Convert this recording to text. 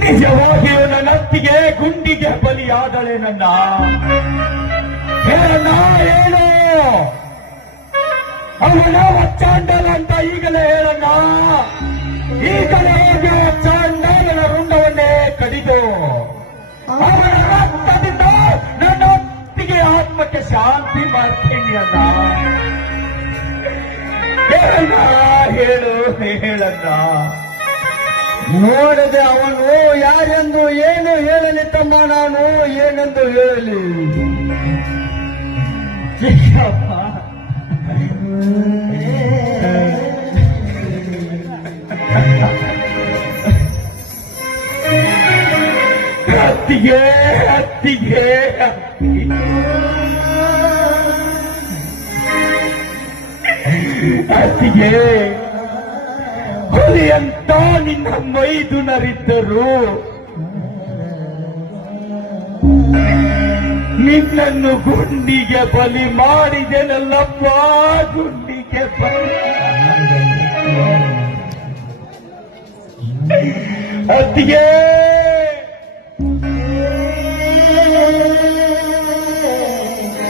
ನಿಜವಾಗಿಯೂ ನನ್ನ ಅತ್ತಿಗೆ ಗುಂಡಿಗೆ ಬಲಿಯಾದಳೆ. ನನ್ನ ಹೇಳಣ್ಣ, ಹೇಳು, ಅವನ ಚಾಂಡಲ ಅಂತ ಈಗಲೇ ಹೇಳಣ್ಣ. ಈಗಲೇ ಹೋಗಿ ಚಾಂಡಲನ ರುಂಡವನ್ನೇ ಕಡಿದು ಅವನ ರಕ್ತದಿಂದ ನನ್ನ ಅತ್ತಿಗೆ ಆತ್ಮಕ್ಕೆ ಶಾಂತಿ ಮಾಡ್ತೀನಿ ಅಣ್ಣ. ಹೇಳಣ್ಣ, ಹೇಳು, ಹೇಳಣ್ಣ. ನೋಡದೆ ಅವನು ಯಾರೆಂದು ಏನು ಹೇಳಲಿ ತಮ್ಮ, ನಾನು ಏನೆಂದು ಹೇಳಲಿ? ಅತ್ತಿಗೆ, ಅತ್ತಿಗೆ, ಅತ್ತಿಗೆ, ಹುಲಿಯಂತ ನಿನ್ನ ಮೈದುನರಿದ್ದರು ನಿನ್ನನ್ನು ಗುಂಡಿಗೆ ಬಲಿ ಮಾಡಿದೆನಲ್ಲಪ್ಪ, ಗುಂಡಿಗೆ ಬಲಿ. ಅತ್ತಿಗೆ,